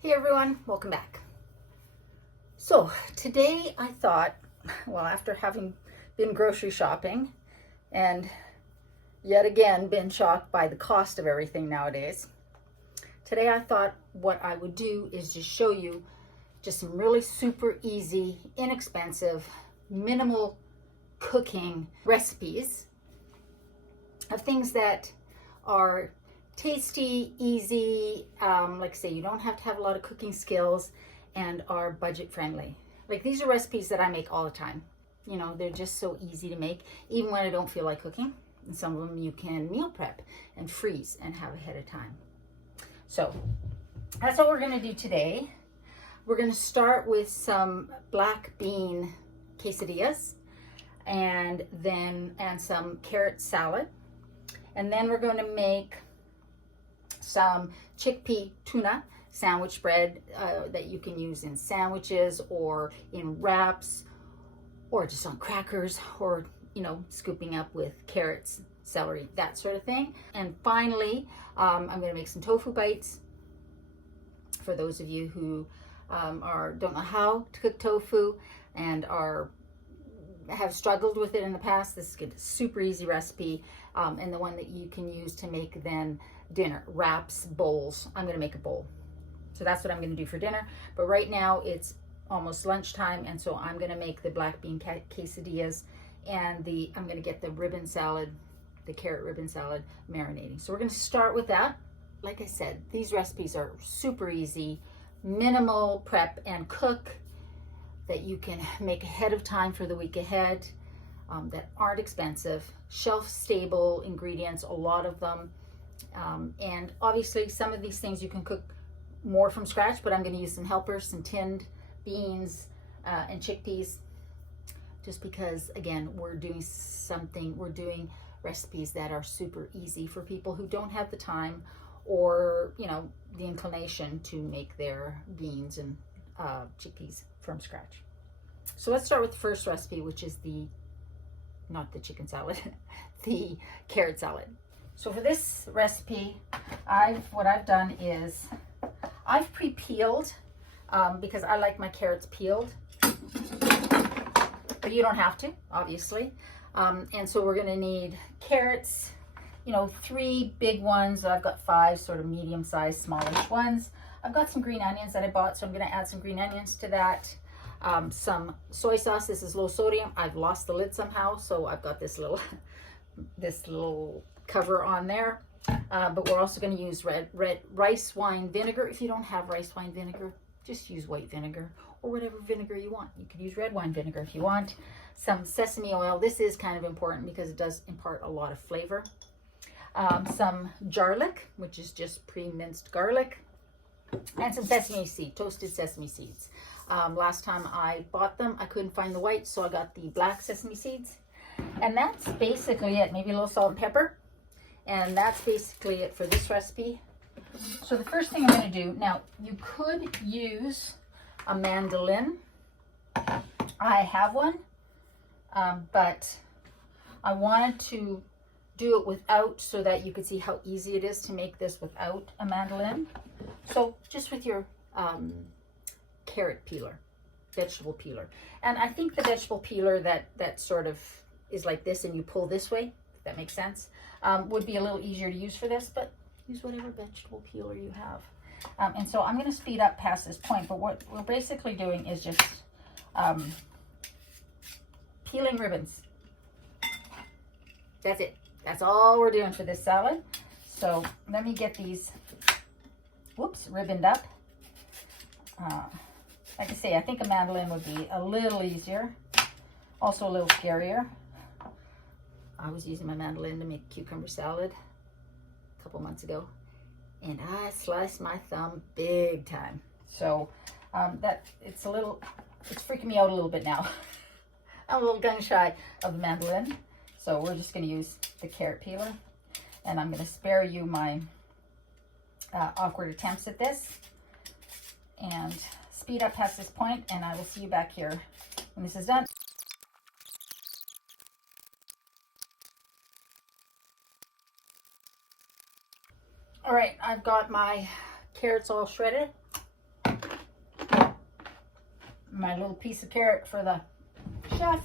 Hey everyone, welcome back. So today I thought, well, after having been grocery shopping and yet again been shocked by the cost of everything nowadays, today I thought what I would do is just show you just some really super easy, inexpensive, minimal cooking recipes of things that are tasty, easy, like I say, you don't have to have a lot of cooking skills and are budget friendly. Like these are recipes that I make all the time. You know, they're just so easy to make, even when I don't feel like cooking. And some of them you can meal prep and freeze and have ahead of time. So that's what we're gonna do today. We're gonna start with some black bean quesadillas and some carrot salad. And then we're going to make some chickpea tuna sandwich bread that you can use in sandwiches or in wraps or just on crackers or, you know, scooping up with carrots, celery, that sort of thing. And finally, I'm going to make some tofu bites for those of you who don't know how to cook tofu and have struggled with it in the past. This is a super easy recipe and the one that you can use to make then dinner, wraps, bowls. I'm going to make a bowl. So that's what I'm going to do for dinner. But right now it's almost lunchtime, and so I'm going to make the black bean quesadillas and I'm going to get the ribbon salad, the carrot ribbon salad marinating. So we're going to start with that. Like I said, these recipes are super easy, minimal prep and cook that you can make ahead of time for the week ahead, that aren't expensive, shelf-stable ingredients, a lot of them. And obviously some of these things you can cook more from scratch, but I'm going to use some helpers, some tinned beans and chickpeas, just because, again, we're doing recipes that are super easy for people who don't have the time or, you know, the inclination to make their beans and chickpeas from scratch. So let's start with the first recipe, which is not the chicken salad, the carrot salad. So for this recipe, what I've done is I've pre-peeled because I like my carrots peeled, but you don't have to, obviously. And so we're gonna need carrots, you know, 3 big ones. I've got 5 sort of medium-sized, smallish ones. I've got some green onions that I bought, so I'm going to add some green onions to that. Some soy sauce. This is low sodium. I've lost the lid somehow, so I've got this little cover on there. But we're also going to use red rice wine vinegar. If you don't have rice wine vinegar, just use white vinegar or whatever vinegar you want. You could use red wine vinegar if you want. Some sesame oil. This is kind of important because it does impart a lot of flavor. Some garlic, which is just pre-minced garlic. And some sesame seed, toasted sesame seeds. Last time I bought them, I couldn't find the white, so I got the black sesame seeds. And that's basically it. Maybe a little salt and pepper. And that's basically it for this recipe. So the first thing I'm going to do, now you could use a mandolin. I have one, but I wanted to do it without, so that you could see how easy it is to make this without a mandolin. So just with your carrot peeler, vegetable peeler. And I think the vegetable peeler that sort of is like this and you pull this way, if that makes sense, would be a little easier to use for this, but use whatever vegetable peeler you have. And so I'm going to speed up past this point, but what we're basically doing is just peeling ribbons. That's it. That's all we're doing for this salad. So let me get these, ribboned up. Like I say, I think a mandolin would be a little easier, also a little scarier. I was using my mandolin to make cucumber salad a couple months ago, and I sliced my thumb big time. So it's freaking me out a little bit now. I'm a little gun shy of the mandolin. So we're just going to use the carrot peeler, and I'm going to spare you my awkward attempts at this and speed up past this point, and I will see you back here when this is done. All right, I've got my carrots all shredded. my little piece of carrot for the chef.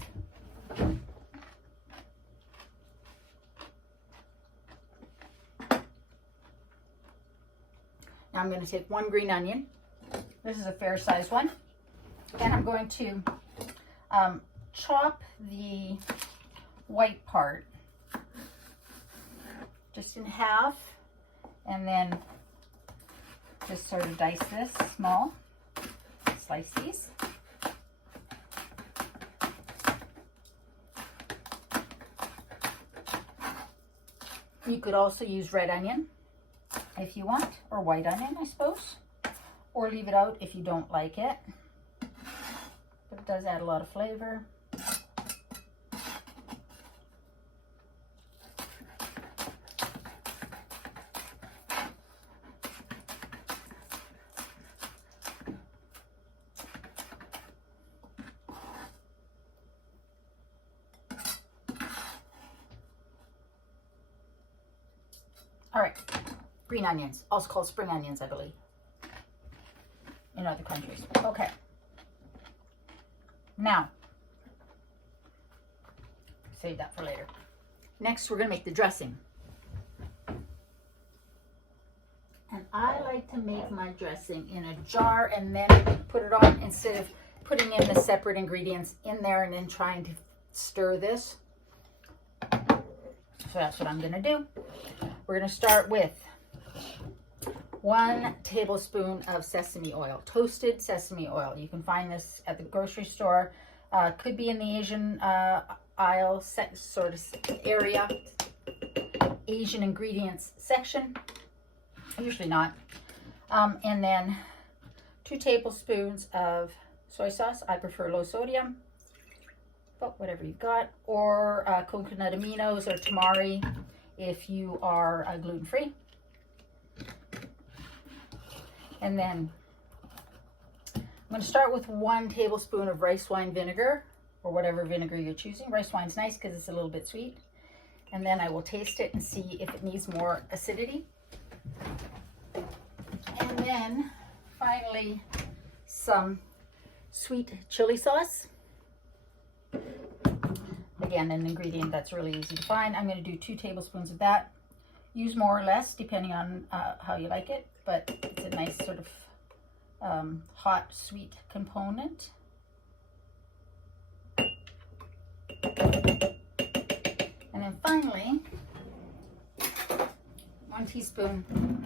Now I'm going to take one green onion. This is a fair size one. And I'm going to chop the white part just in half, and then just sort of dice this small, slice these. You could also use red onion if you want, or white onion, I suppose, or leave it out if you don't like it, but it does add a lot of flavor. All right, green onions, also called spring onions, I believe, in other countries. Okay. Now, save that for later. Next, we're going to make the dressing. And I like to make my dressing in a jar and then put it on, instead of putting in the separate ingredients in there and then trying to stir this. So that's what I'm going to do. We're going to start with 1 tablespoon of sesame oil, toasted sesame oil. You can find this at the grocery store. Could be in the Asian aisle sort of area, Asian ingredients section. Usually not. And then 2 tablespoons of soy sauce. I prefer low sodium, but whatever you've got, or coconut aminos or tamari if you are gluten-free. And then I'm going to start with 1 tablespoon of rice wine vinegar, or whatever vinegar you're choosing. Rice wine's nice because it's a little bit sweet. And then I will taste it and see if it needs more acidity. And then finally some sweet chili sauce. Again, an ingredient that's really easy to find. I'm going to do 2 tablespoons of that. Use more or less depending on how you like it, but it's a nice sort of hot, sweet component. And then finally, 1 teaspoon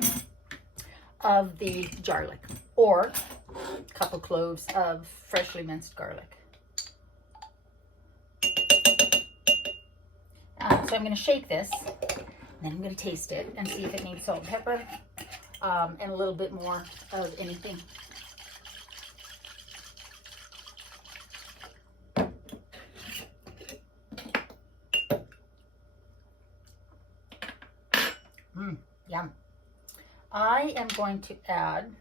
of the garlic, or a couple cloves of freshly minced garlic. So I'm going to shake this, and then I'm going to taste it and see if it needs salt and pepper, and a little bit more of anything. Yum. I am going to add,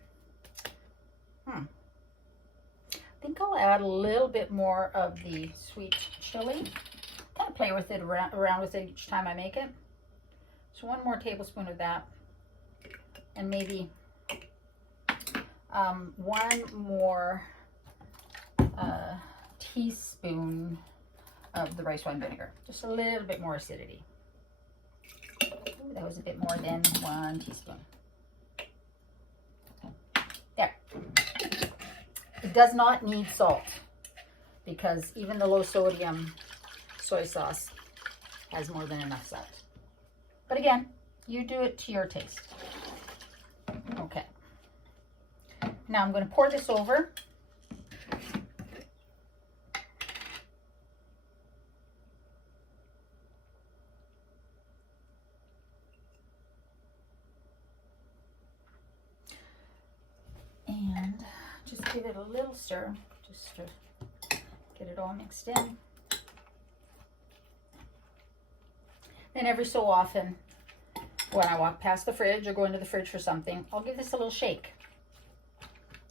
I think I'll add a little bit more of the sweet chili. Kind of play with it around with it each time I make it. So 1 more tablespoon of that, and maybe 1 more teaspoon of the rice wine vinegar. Just a little bit more acidity. Ooh, that was a bit more than 1 teaspoon. There. It does not need salt, because even the low sodium soy sauce has more than enough salt. But again, you do it to your taste. Okay. Now I'm going to pour this over. And just give it a little stir, just to get it all mixed in. And every so often, when I walk past the fridge or go into the fridge for something, I'll give this a little shake.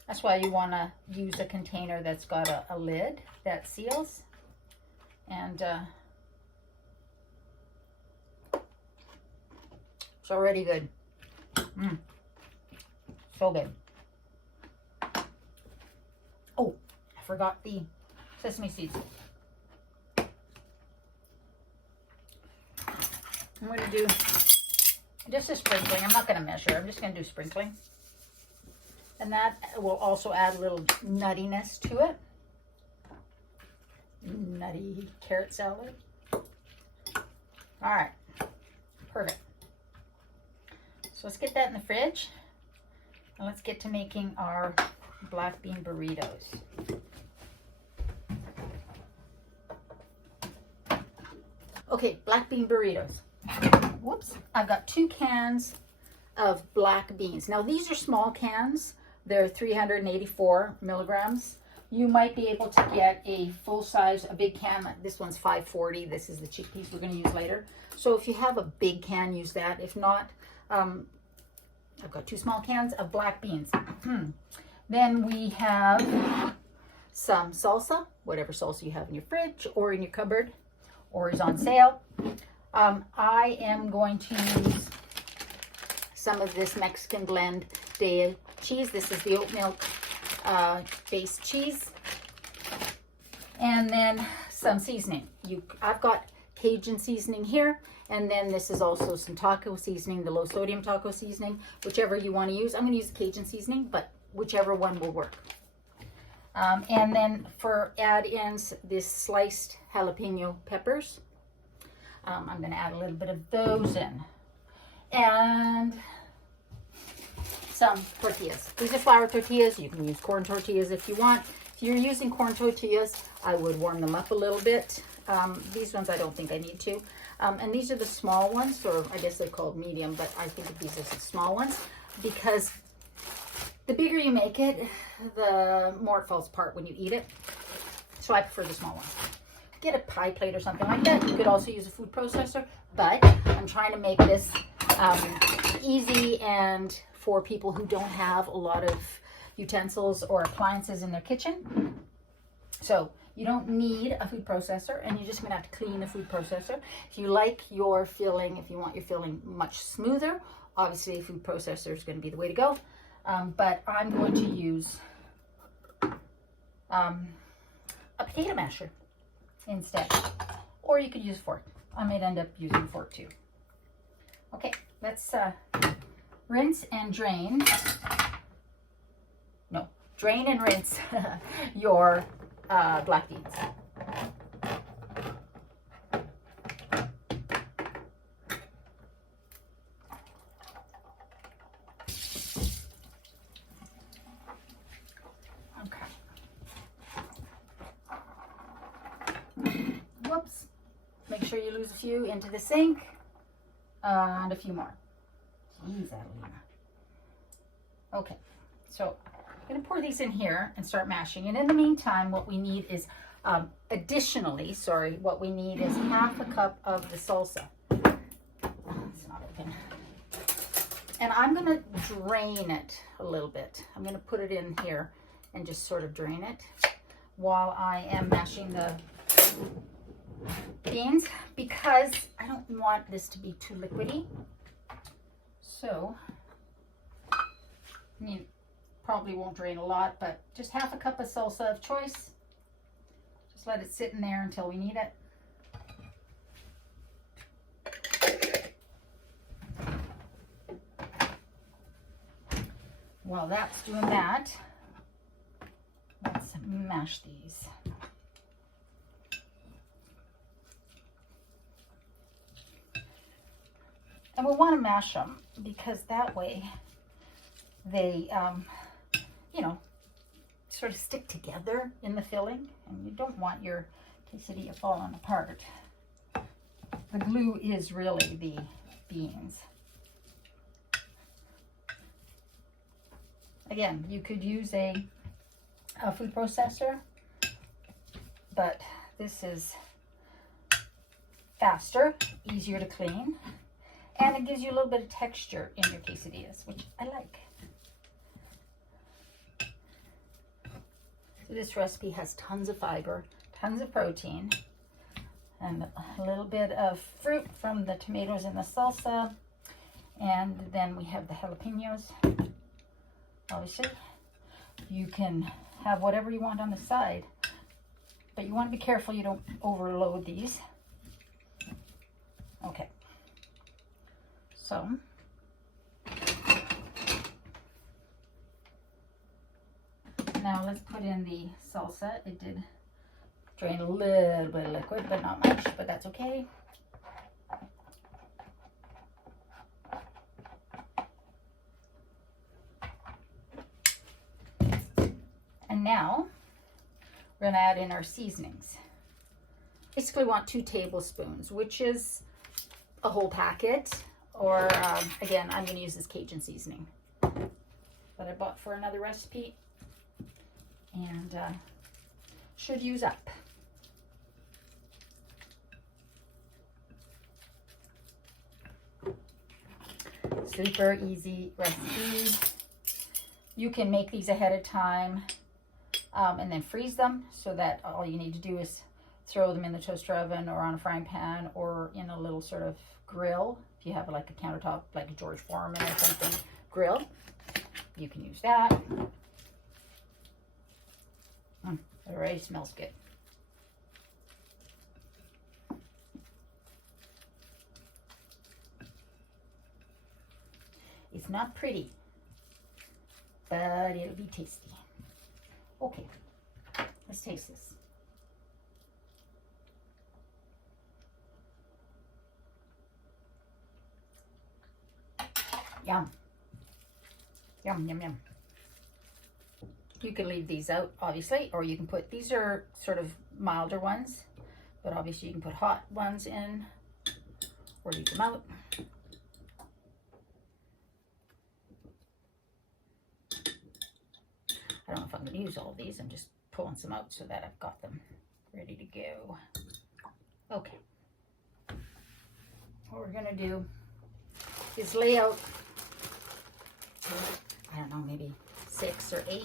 That's why you want to use a container that's got a lid that seals. And it's already good. So good. Oh, I forgot the sesame seeds. I'm going to do just a sprinkling. I'm not going to measure. I'm just going to do sprinkling. And that will also add a little nuttiness to it. Nutty carrot salad. All right. Perfect. So let's get that in the fridge. And let's get to making our black bean burritos. Okay, black bean burritos. Whoops. I've got 2 cans of black beans. Now these are small cans. They're 384 milligrams. You might be able to get a full size, a big can. This one's 540. This is the chickpeas we're going to use later. So if you have a big can, use that. If not, I've got 2 small cans of black beans. Then we have some salsa, whatever salsa you have in your fridge or in your cupboard or is on sale. I am going to use some of this Mexican blend de cheese. This is the oat milk based cheese. And then some seasoning. I've got Cajun seasoning here. And then this is also some taco seasoning, the low sodium taco seasoning, whichever you want to use. I'm going to use the Cajun seasoning, but whichever one will work. And then for add-ins, this sliced jalapeno peppers. I'm going to add a little bit of those in. And some tortillas. These are flour tortillas. You can use corn tortillas if you want. If you're using corn tortillas, I would warm them up a little bit. These ones I don't think I need to. And these are the small ones, or I guess they're called medium, but I think of these as the small ones because the bigger you make it, the more it falls apart when you eat it. So I prefer the small ones. Get a pie plate or something like that. You could also use a food processor, but I'm trying to make this easy and for people who don't have a lot of utensils or appliances in their kitchen. So you don't need a food processor, and you're just going to have to clean the food processor. If you like your filling, if you want your filling much smoother, obviously a food processor is going to be the way to go. But I'm going to use a potato masher instead, or you could use a fork. I might end up using a fork too. Okay, let's rinse and drain. No, drain and rinse your black beans. Okay. Whoops. Make sure you lose a few into the sink. And a few more. Jeez, Adelina. Okay, so I'm going to pour these in here and start mashing. And in the meantime, what we need is, what we need is half a cup of the salsa. It's not open. And I'm going to drain it a little bit. I'm going to put it in here and just sort of drain it while I am mashing the beans, because I don't want this to be too liquidy. So, I mean, probably won't drain a lot, but just half a cup of salsa of choice. Just let it sit in there until we need it. While that's doing that, let's mash these. And we'll want to mash them because that way they, sort of stick together in the filling. And you don't want your quesadilla falling apart. The glue is really the beans. Again, you could use a food processor, but this is faster, easier to clean. And it gives you a little bit of texture in your quesadillas, which I like. So this recipe has tons of fiber, tons of protein, and a little bit of fruit from the tomatoes and the salsa. And then we have the jalapenos. Obviously, you can have whatever you want on the side. But you want to be careful you don't overload these. Okay. So, now let's put in the salsa. It did drain a little bit of liquid, but not much, but that's okay. And now we're gonna add in our seasonings. Basically want 2 tablespoons, which is a whole packet, or again, I'm gonna use this Cajun seasoning that I bought for another recipe, and should use up. Super easy recipe. You can make these ahead of time and then freeze them, so that all you need to do is throw them in the toaster oven or on a frying pan or in a little sort of grill. If you have like a countertop, like a George Foreman or something, grill, you can use that. It already smells good. It's not pretty, but it'll be tasty. Okay, let's taste this. Yum. Yum, yum, yum. You can leave these out, obviously, or you can put, these are sort of milder ones, but obviously you can put hot ones in or leave them out. I don't know if I'm going to use all of these. I'm just pulling some out so that I've got them ready to go. Okay. What we're going to do is lay out, I don't know, maybe 6 or 8.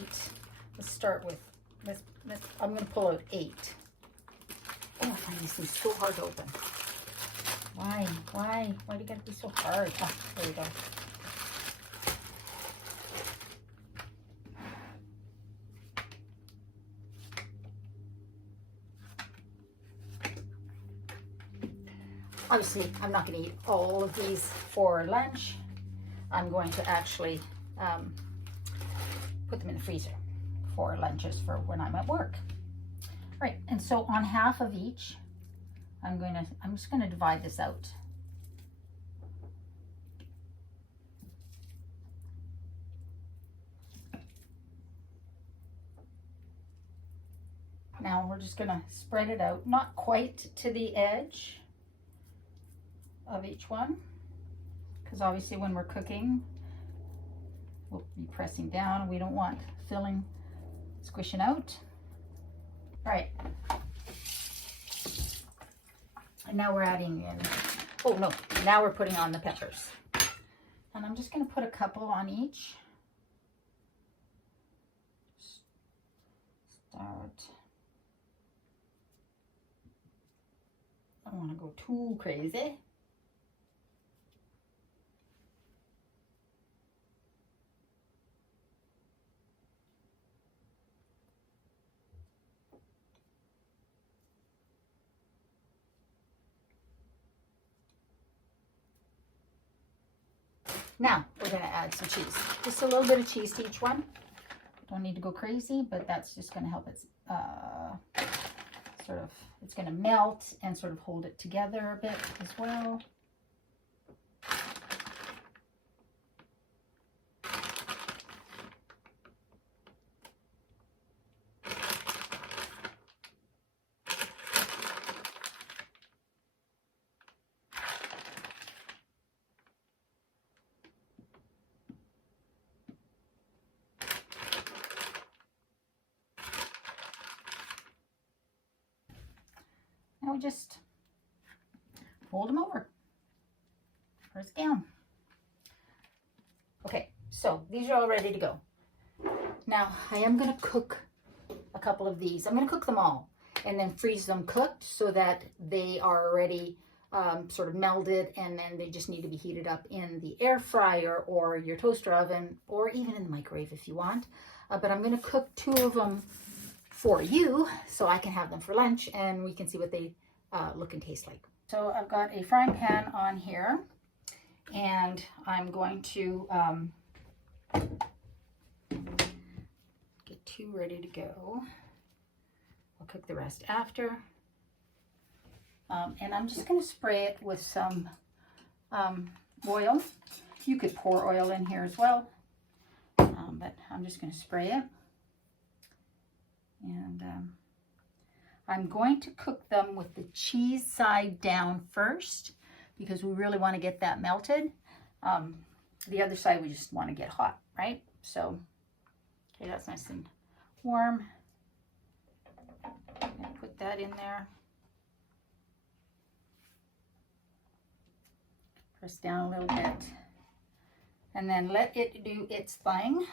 Let's start with, I'm going to pull out 8. Oh, I find these things so hard to open. Why do you got to be so hard? Oh, there we go. Obviously, I'm not going to eat all of these for lunch. I'm going to actually put them in the freezer for lunches for when I'm at work. Right, and so on half of each, I'm just going to divide this out. Now we're just going to spread it out, not quite to the edge of each one, because obviously when we're cooking, we'll be pressing down. We don't want filling squishing out. All right. And now we're adding in, oh no, now we're putting on the peppers. And I'm just going to put a couple on each. Start. I don't want to go too crazy. Now we're going to add some cheese. Just a little bit of cheese to each one. Don't need to go crazy, but that's just going to help it it's going to melt and sort of hold it together a bit as well. Now we just fold them over, press down. Okay, so these are all ready to go. Now I am going to cook a couple of these. I'm going to cook them all and then freeze them cooked so that they are already sort of melded, and then they just need to be heated up in the air fryer or your toaster oven, or even in the microwave if you want. but I'm going to cook 2 of them for you so I can have them for lunch and we can see what they look and taste like. So I've got a frying pan on here and I'm going to get 2 ready to go. I'll cook the rest after. And I'm just going to spray it with some oil. You could pour oil in here as well, but I'm just going to spray it. And I'm going to cook them with the cheese side down first because we really want to get that melted. The other side we just want to get hot, right? So, okay, that's nice and warm. I'm going to put that in there. Press down a little bit. And then let it do its thing.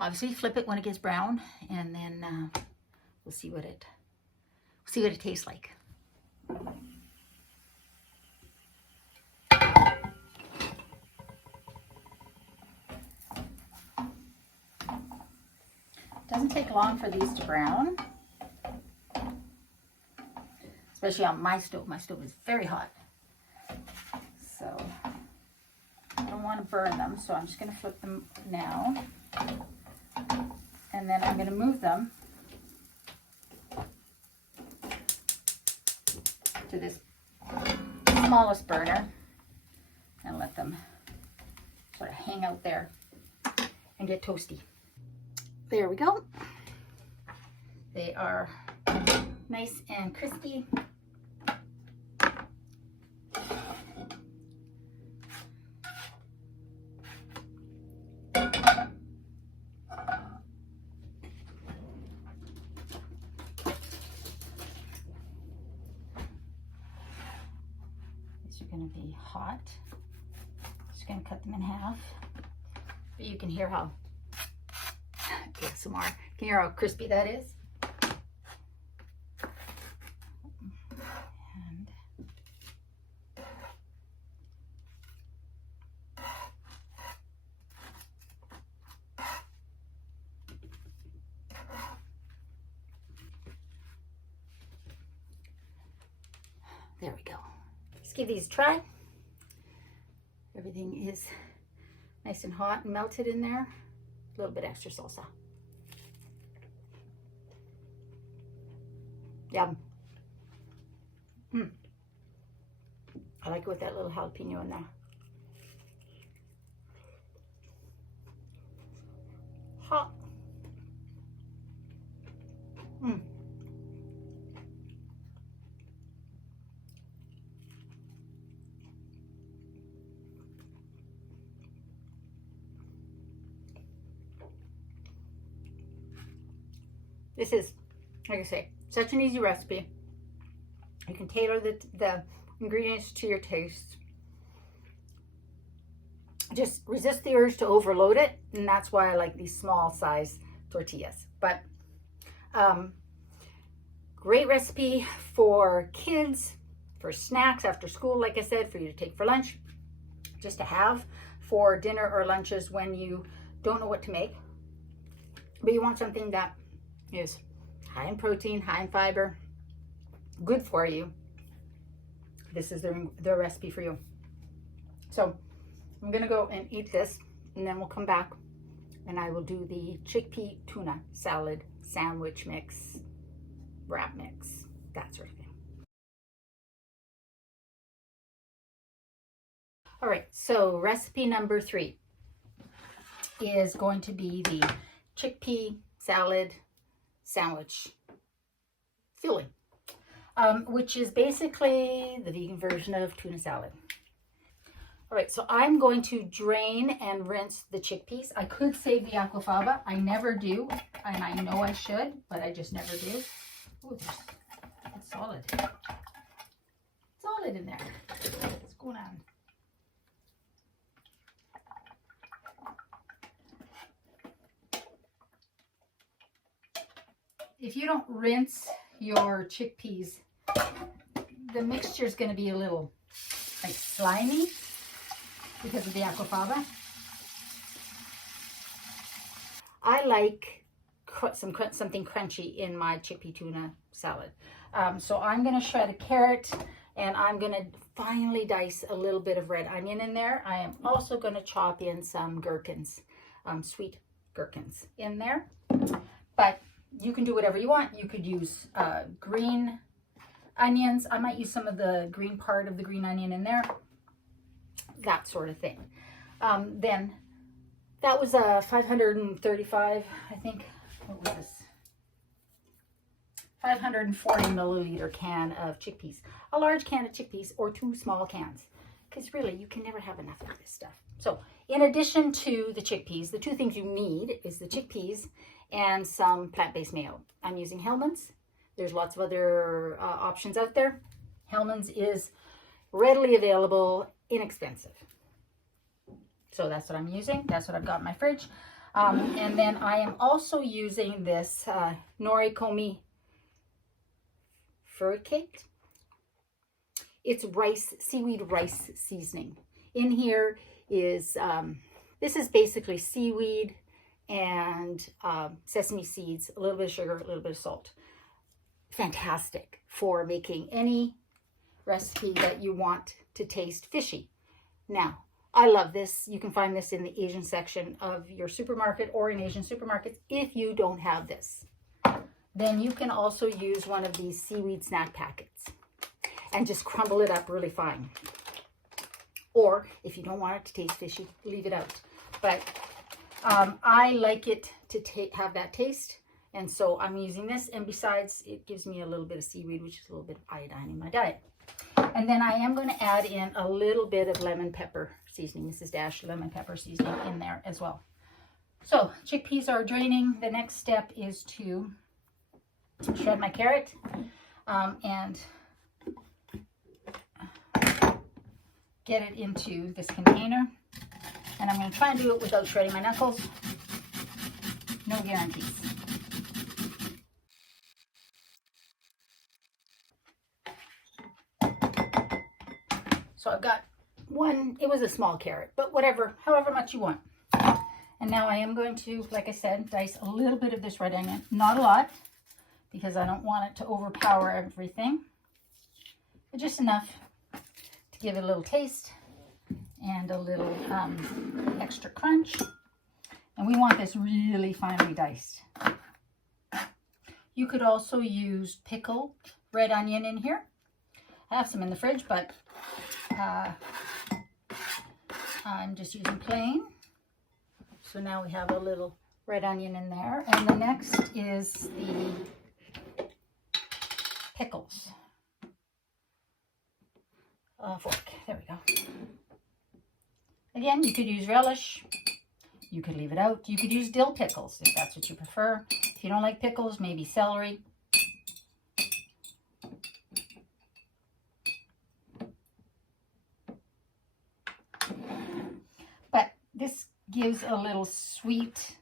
Obviously flip it when it gets brown and then we'll see what it tastes like. Doesn't take long for these to brown, especially on my stove. My stove is very hot, so I don't want to burn them, so I'm just going to flip them now, and then I'm going to move them to this smallest burner and let them sort of hang out there and get toasty. There we go. They are nice and crispy. These are going to be hot. Just going to cut them in half. But you can hear how ASMR. Can you hear how crispy that is? And there we go. Let's give these a try. Everything is nice and hot and melted in there. A little bit extra salsa. Yum. I like it with that little jalapeno in there. Hot. This is, like I say, such an easy recipe. You can tailor the ingredients to your taste. Just resist the urge to overload it, and that's why I like these small size tortillas. But great recipe for kids, for snacks after school, like I said, for you to take for lunch, just to have for dinner or lunches when you don't know what to make. But you want something that is high in protein, high in fiber, good for you. This is the recipe for you. So I'm gonna go and eat this, and then we'll come back and I will do the chickpea tuna salad sandwich mix, wrap mix, that sort of thing. All right, so recipe number 3 is going to be the chickpea salad sandwich filling, which is basically the vegan version of tuna salad. All right, so I'm going to drain and rinse the chickpeas. I could save the aquafaba. I never do, and I know I should, but I just never do. Oh, it's solid. It's solid in there. What's going on? If you don't rinse your chickpeas, the mixture is going to be a little like slimy because of the aquafaba. I like something crunchy in my chickpea tuna salad. So I'm going to shred a carrot, and I'm going to finely dice a little bit of red onion in there. I am also going to chop in some gherkins, sweet gherkins in there. But you can do whatever you want. You could use green onions. I might use some of the green part of the green onion in there. That sort of thing. Then that was a 535, I think. What was this? 540 milliliter can of chickpeas. A large can of chickpeas or 2 small cans. Because really, you can never have enough of this stuff. So, in addition to the chickpeas, the 2 things you need is the chickpeas and some plant-based mayo. I'm using Hellmann's. There's lots of other options out there. Hellmann's is readily available, inexpensive. So that's what I'm using. That's what I've got in my fridge. And then I am also using this Norikomi Furikate. It's seaweed rice seasoning. In here is, this is basically seaweed and sesame seeds, a little bit of sugar, a little bit of salt. Fantastic for making any recipe that you want to taste fishy. Now, I love this. You can find this in the Asian section of your supermarket or in Asian supermarkets. If you don't have this, then you can also use one of these seaweed snack packets and just crumble it up really fine. Or if you don't want it to taste fishy, leave it out. But I like it to have that taste. And so I'm using this, and besides, it gives me a little bit of seaweed, which is a little bit of iodine in my diet. And then I am going to add in a little bit of lemon pepper seasoning, Mrs. Dash lemon pepper seasoning in there as well. So chickpeas are draining. The next step is to shred my carrot and get it into this container. And I'm going to try and do it without shredding my knuckles. No guarantees. So I've got one, it was a small carrot, but whatever, however much you want. And now I am going to, like I said, dice a little bit of this red onion. Not a lot, because I don't want it to overpower everything. But just enough to give it a little taste and a little extra crunch. And we want this really finely diced. You could also use pickled red onion in here. I have some in the fridge, but I'm just using plain. So now we have a little red onion in there. And the next is the pickles. Fork. There we go. Again, you could use relish. You could leave it out. You could use dill pickles if that's what you prefer. If you don't like pickles, maybe celery. But this gives a little sweet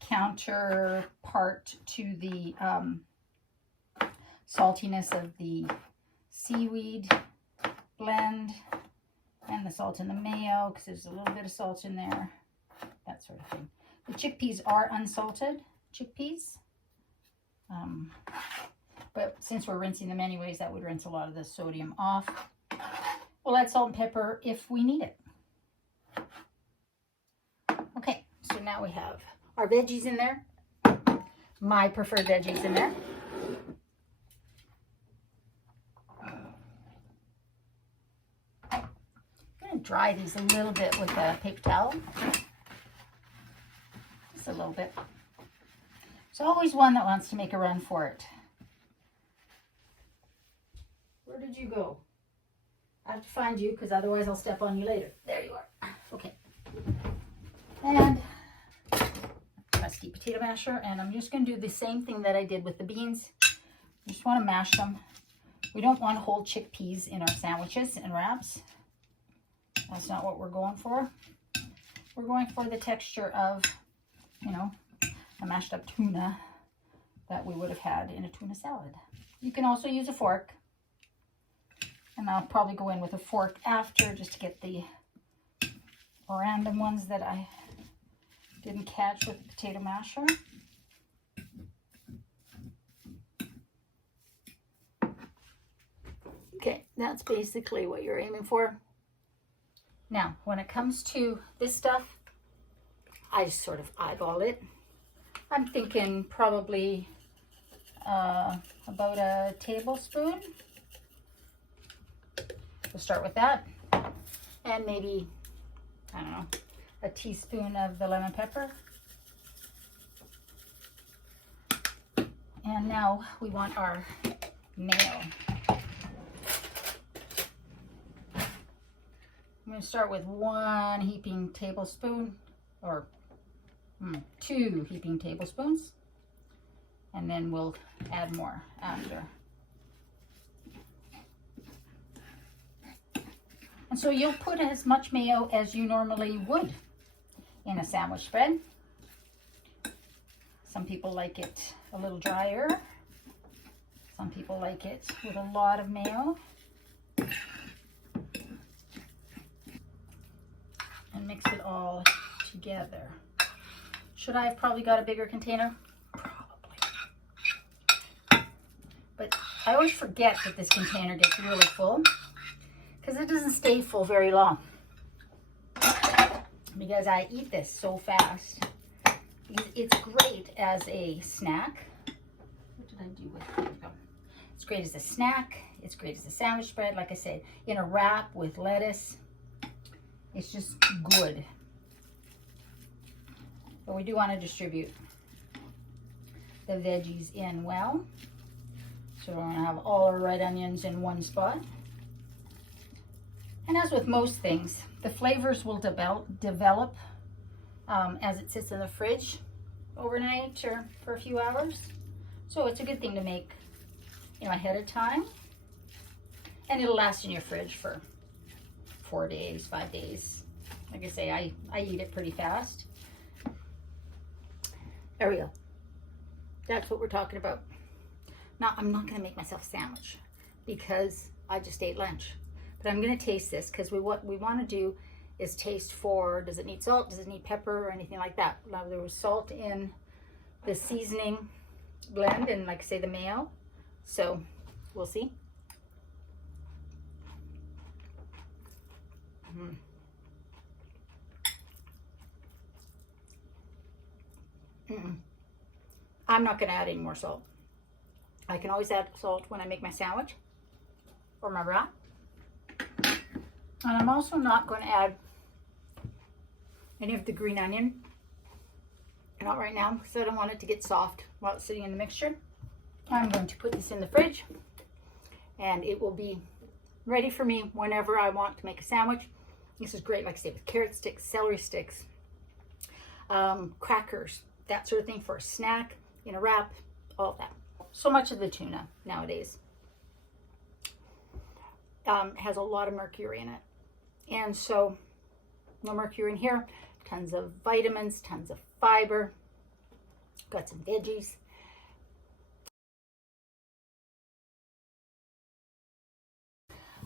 counterpart to the saltiness of the seaweed blend and the salt in the mayo, because there's a little bit of salt in there, that sort of thing. The chickpeas are unsalted chickpeas, but since we're rinsing them anyways, that would rinse a lot of the sodium off. We'll add salt and pepper if we need it. Okay, so now we have our veggies in there, my preferred veggies in there. I'm going to dry these a little bit with a paper towel. Just a little bit. There's always one that wants to make a run for it. Where did you go? I have to find you, because otherwise I'll step on you later. There you are. Okay. And crusty potato masher. And I'm just going to do the same thing that I did with the beans. You just want to mash them. We don't want whole chickpeas in our sandwiches and wraps. That's not what we're going for. We're going for the texture of, you know, a mashed up tuna that we would have had in a tuna salad. You can also use a fork. And I'll probably go in with a fork after, just to get the random ones that I didn't catch with the potato masher. Okay, that's basically what you're aiming for. Now, when it comes to this stuff, I just sort of eyeball it. I'm thinking probably about a tablespoon. We'll start with that. And maybe, I don't know, a teaspoon of the lemon pepper. And now we want our mayo. I'm going to start with 1 heaping tablespoon, or 2 heaping tablespoons, and then we'll add more after. And so you'll put as much mayo as you normally would in a sandwich spread. Some people like it a little drier. Some people like it with a lot of mayo. And mix it all together. Should I have probably got a bigger container? Probably. But I always forget that this container gets really full because it doesn't stay full very long. Because I eat this so fast. It's great as a snack. What did I do with it? Oh. It's great as a snack. It's great as a sandwich spread. Like I said, in a wrap with lettuce. It's just good. But we do want to distribute the veggies in well. So we're going to have all our red onions in one spot. And as with most things, the flavors will develop as it sits in the fridge overnight or for a few hours. So it's a good thing to make, ahead of time. And it'll last in your fridge for 4 days, 5 days. Like I say, I eat it pretty fast. There we go. That's what we're talking about. Now, I'm not going to make myself a sandwich because I just ate lunch. But I'm going to taste this because what we want to do is taste for, does it need salt? Does it need pepper or anything like that? Now, there was salt in the seasoning blend and, like I say, the mayo. So we'll see. I'm not going to add any more salt. I can always add salt when I make my sandwich or my wrap. And I'm also not going to add any of the green onion. Not right now, because I don't want it to get soft while it's sitting in the mixture. I'm going to put this in the fridge, and it will be ready for me whenever I want to make a sandwich. This is great, like I say, with carrot sticks, celery sticks, crackers, that sort of thing for a snack, in a wrap, all of that. So much of the tuna nowadays has a lot of mercury in it. And so, no mercury in here, tons of vitamins, tons of fiber, got some veggies.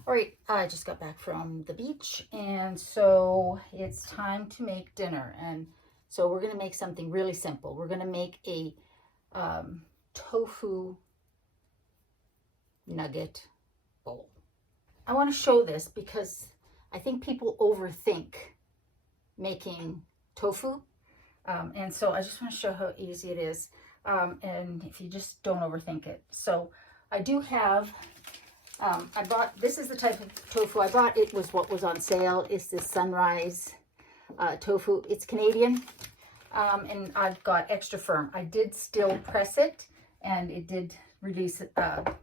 All right, I just got back from the beach, and so it's time to make dinner. And so we're going to make something really simple. We're going to make a tofu nugget bowl. I want to show this because I think people overthink making tofu. And so I just want to show how easy it is. And if you just don't overthink it. So I do have, I bought, this is the type of tofu I bought. It was what was on sale. It's this Sunrise tofu. It's Canadian. And I've got extra firm. I did still press it, and it did release a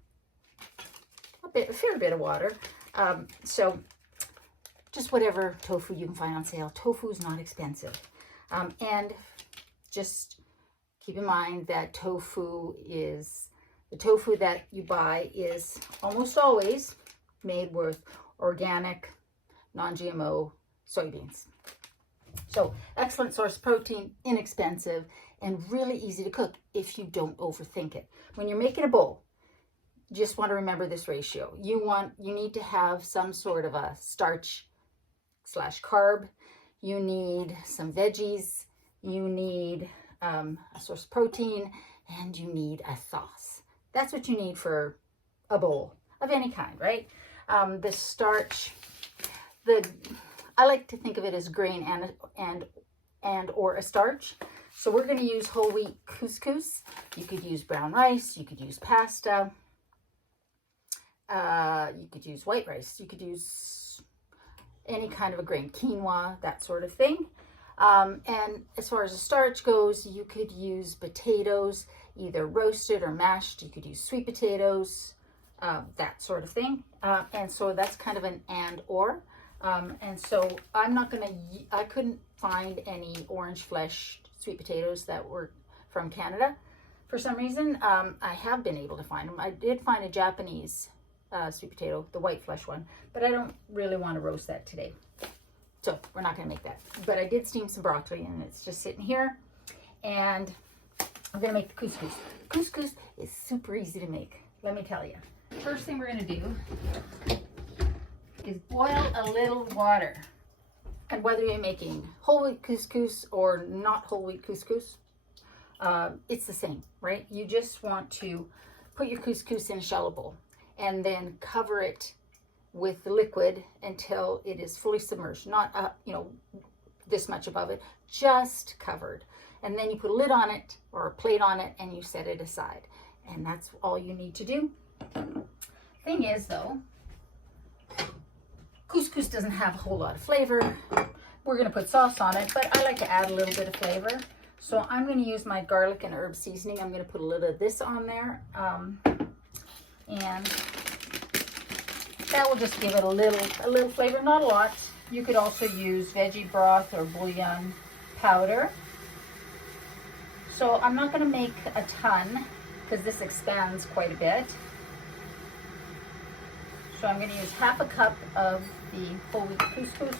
fair bit of water. So just whatever tofu you can find on sale. Tofu is not expensive. And just keep in mind that the tofu that you buy is almost always made with organic, non-GMO soybeans. So excellent source of protein, inexpensive, and really easy to cook if you don't overthink it. When you're making a bowl, just want to remember this ratio. You need to have some sort of a starch / carb. You need some veggies. you need a source of protein, and you need a sauce. That's what you need for a bowl of any kind, right? The starch, I like to think of it as grain and or a starch. So we're going to use whole wheat couscous. You could use brown rice, you could use pasta, you could use white rice, you could use any kind of a grain, quinoa, that sort of thing. And as far as the starch goes, you could use potatoes, either roasted or mashed. You could use sweet potatoes, that sort of thing. And so that's kind of an and or. And so I couldn't find any orange flesh sweet potatoes that were from Canada. For some reason, I have been able to find them. I did find a Japanese sweet potato, the white flesh one, but I don't really want to roast that today. So we're not going to make that. But I did steam some broccoli, and it's just sitting here. And I'm going to make the couscous. Couscous is super easy to make, let me tell you. First thing we're going to do is boil a little water. And whether you're making whole wheat couscous or not whole wheat couscous, it's the same, right? You just want to put your couscous in a shallow bowl and then cover it with the liquid until it is fully submerged, not this much above it, just covered. And then you put a lid on it or a plate on it and you set it aside. And that's all you need to do. Thing is though, couscous doesn't have a whole lot of flavor. We're going to put sauce on it, but I like to add a little bit of flavor. So I'm going to use my garlic and herb seasoning. I'm going to put a little of this on there. And that will just give it a little flavor, not a lot. You could also use veggie broth or bouillon powder. So I'm not going to make a ton because this expands quite a bit. So I'm going to use half a cup of the whole wheat couscous.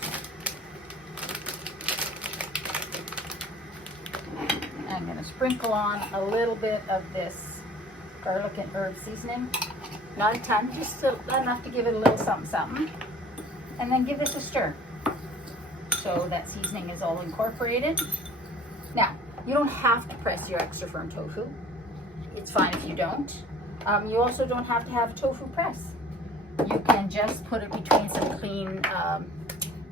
I'm going to sprinkle on a little bit of this garlic and herb seasoning. Not a ton, just enough to give it a little something something. And then give this a stir. So that seasoning is all incorporated. Now, you don't have to press your extra firm tofu. It's fine if you don't. You also don't have to have a tofu press. You can just put it between some clean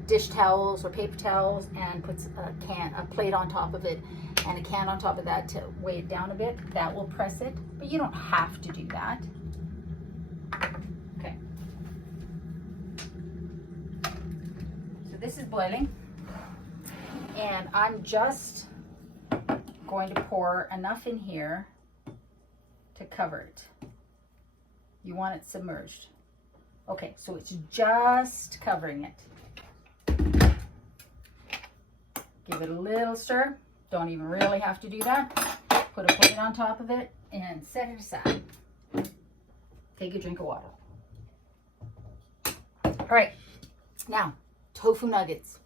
dish towels or paper towels and put a plate on top of it and a can on top of that to weigh it down a bit. That will press it, but you don't have to do that. Okay. So this is boiling, and I'm just going to pour enough in here to cover it. You want it submerged. Okay, so it's just covering it. Give it a little stir. Don't even really have to do that. Put a plate on top of it and set it aside. Take a drink of water. All right, now tofu nuggets.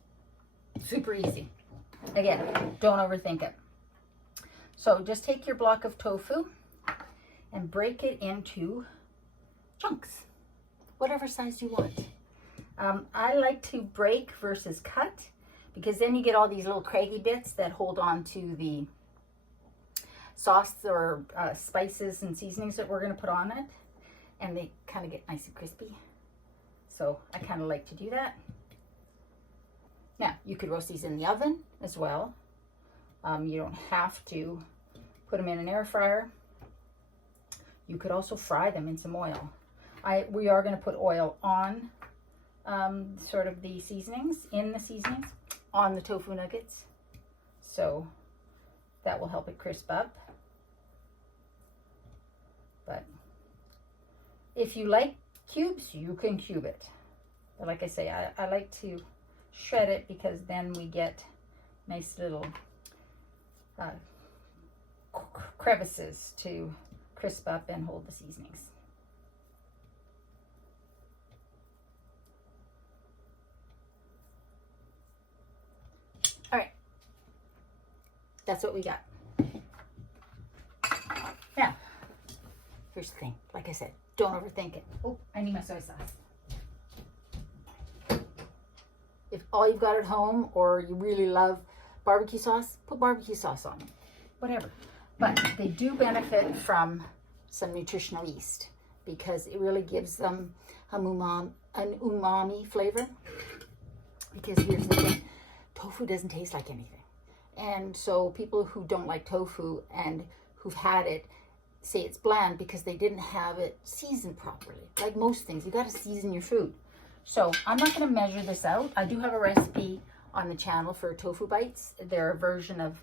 Super easy. Again, don't overthink it. So just take your block of tofu and break it into chunks, whatever size you want. I like to break versus cut because then you get all these little craggy bits that hold on to the sauce or spices and seasonings that we're going to put on it, and they kind of get nice and crispy. So I kind of like to do that. Now, you could roast these in the oven as well. You don't have to put them in an air fryer. You could also fry them in some oil. We are going to put oil on sort of the seasonings, on the tofu nuggets. So that will help it crisp up. But if you like cubes, you can cube it. But like I say, I like to shred it because then we get nice little crevices to crisp up and hold the seasonings. All right, that's what we got. Now, here's the thing. Like I said, don't overthink it. Oh, I need my soy sauce. If all you've got at home, or you really love barbecue sauce, put barbecue sauce on them, whatever. But they do benefit from some nutritional yeast because it really gives them an umami flavor. Because here's the thing, tofu doesn't taste like anything. And so people who don't like tofu and who've had it say it's bland because they didn't have it seasoned properly. Like most things, you got to season your food. So I'm not going to measure this out. I do have a recipe on the channel for tofu bites. They're a version of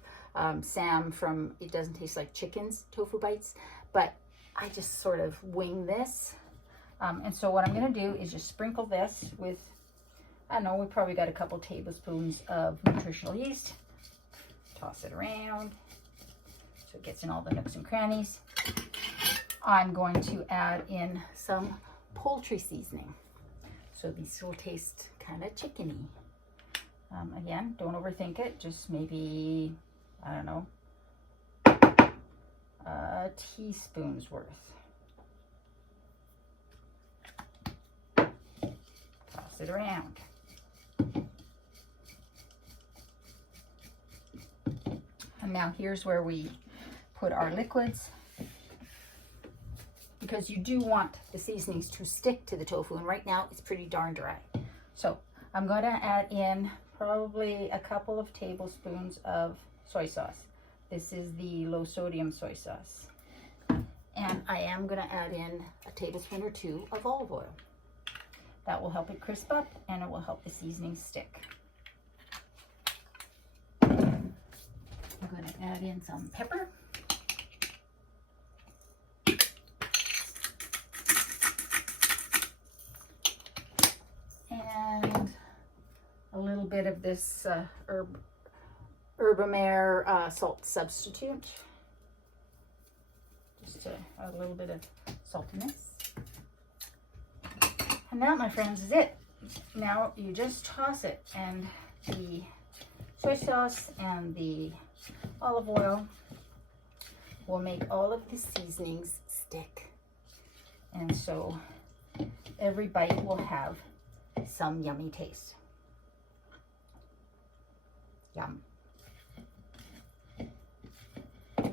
Sam from It Doesn't Taste Like Chicken's tofu bites, but I just sort of wing this. And so what I'm going to do is just sprinkle this with, I don't know, we probably got a couple tablespoons of nutritional yeast. Toss it around so it gets in all the nooks and crannies. I'm going to add in some poultry seasoning. So these will taste kind of chickeny. Again, don't overthink it. Just maybe, I don't know, a teaspoon's worth. Toss it around. And now here's where we put our liquids, because you do want the seasonings to stick to the tofu, and right now it's pretty darn dry. So I'm going to add in probably a couple of tablespoons of soy sauce. This is the low sodium soy sauce. And I am going to add in a tablespoon or two of olive oil. That will help it crisp up and it will help the seasoning stick. I'm going to add in some pepper. And a little bit of this Herbamare salt substitute. Just a little bit of saltiness. And that, my friends, is it. Now you just toss it, and the soy sauce and the olive oil will make all of the seasonings stick. And so every bite will have some yummy taste. Yum.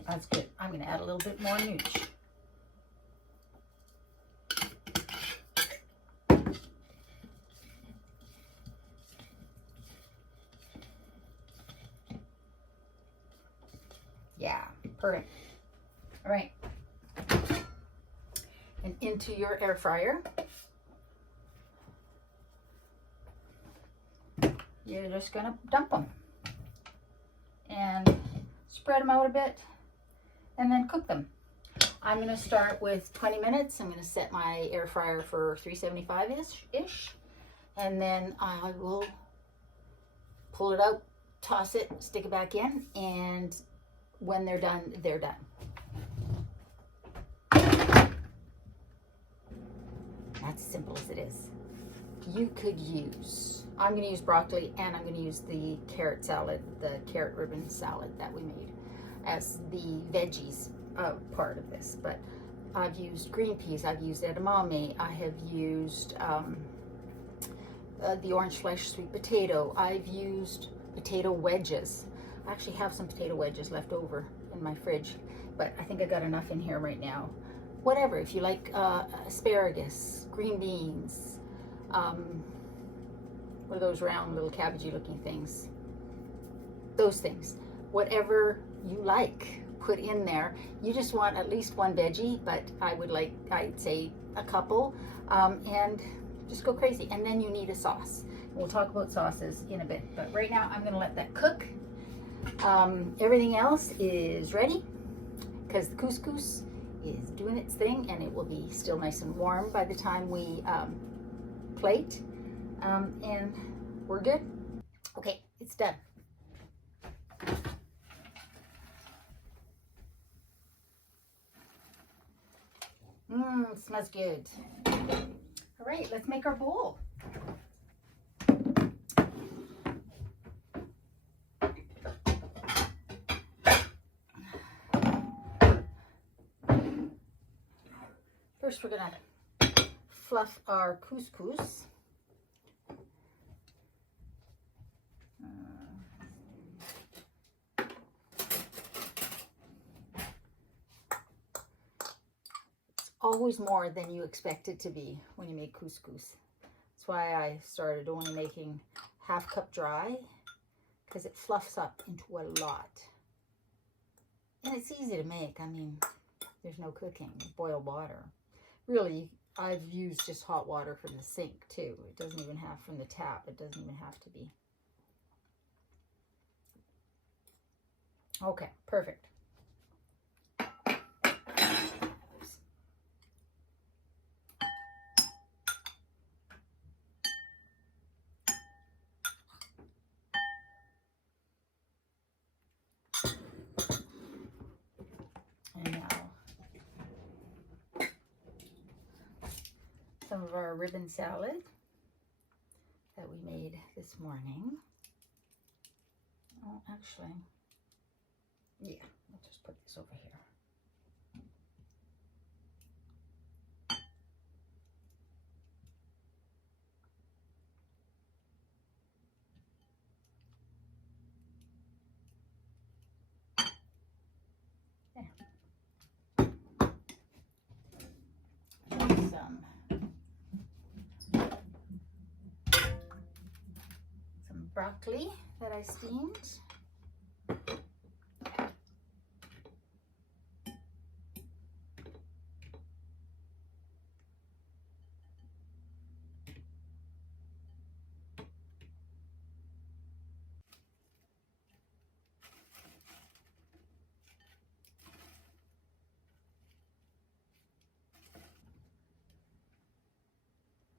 That's good. I'm going to add a little bit more nooch. Yeah, perfect. All right. And into your air fryer. You're just going to dump them. And spread them out a bit. And then cook them. I'm going to start with 20 minutes. I'm going to set my air fryer for 375-ish. And then I will pull it out, toss it, stick it back in, and when they're done, they're done. That's as simple as it is. You could use, I'm going to use broccoli, and I'm going to use the carrot salad, the carrot ribbon salad that we made as the veggies part of this. But I've used green peas, I've used edamame, I have used the orange flesh sweet potato, I've used potato wedges. I actually have some potato wedges left over in my fridge, but I think I got enough in here right now. Whatever, if you like asparagus, green beans, what are those round little cabbagey looking things? Those things. Whatever you like, put in there. You just want at least one veggie, but I'd say a couple, and just go crazy. And then you need a sauce. We'll talk about sauces in a bit, but right now I'm going to let that cook. Everything else is ready because the couscous is doing its thing, and it will be still nice and warm by the time we plate, and we're good. Okay, it's done. It smells good. All right, let's make our bowl. First, we're gonna fluff our couscous. always more than you expect it to be when you make couscous. That's why I started only making half cup dry, because it fluffs up into a lot. And it's easy to make. I mean, there's no cooking. You boil water. Really, I've used just hot water from the sink too. It doesn't even have from the tap. It doesn't even have to be. Okay, perfect. And now some of our ribbon salad that we made this morning. Oh, actually, yeah, I'll just put this over here. Some broccoli that I steamed.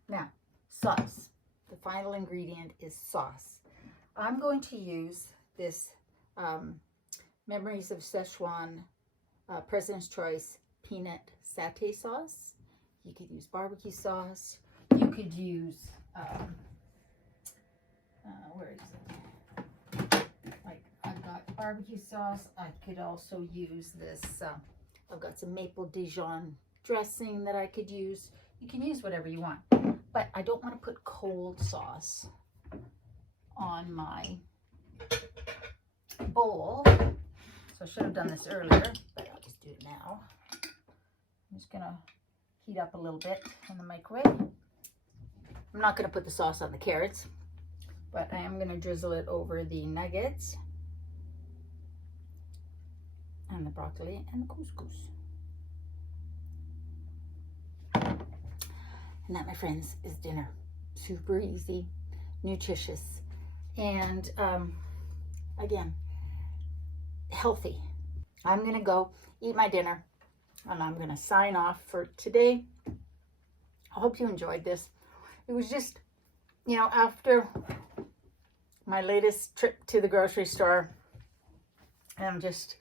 Now, sauce. The final ingredient is sauce. I'm going to use this Memories of Szechuan President's Choice peanut satay sauce. You could use barbecue sauce. You could use, where is it? Like, I've got barbecue sauce. I could also use this, I've got some maple Dijon dressing that I could use. You can use whatever you want. But I don't want to put cold sauce on my bowl. So I should have done this earlier, but I'll just do it now. I'm just going to heat up a little bit in the microwave. I'm not going to put the sauce on the carrots, but I am going to drizzle it over the nuggets and the broccoli and the couscous. And that, my friends, is dinner. Super easy, nutritious, and again, healthy. I'm gonna go eat my dinner, and I'm gonna sign off for today. I hope you enjoyed this. It was just, you know, after my latest trip to the grocery store, I'm just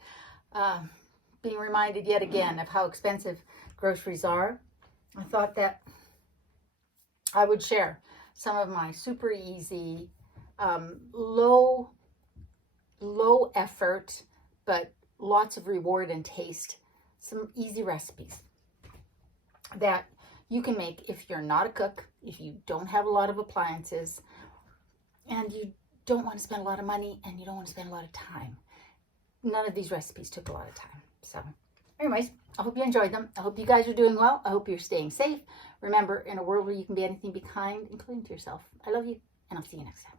being reminded yet again of how expensive groceries are. I thought that I would share some of my super easy, low effort, but lots of reward and taste, some easy recipes that you can make if you're not a cook, if you don't have a lot of appliances, and you don't want to spend a lot of money, and you don't want to spend a lot of time. None of these recipes took a lot of time. So anyways, I hope you enjoyed them. I hope you guys are doing well. I hope you're staying safe. Remember, in a world where you can be anything, be kind, including to yourself. I love you, and I'll see you next time.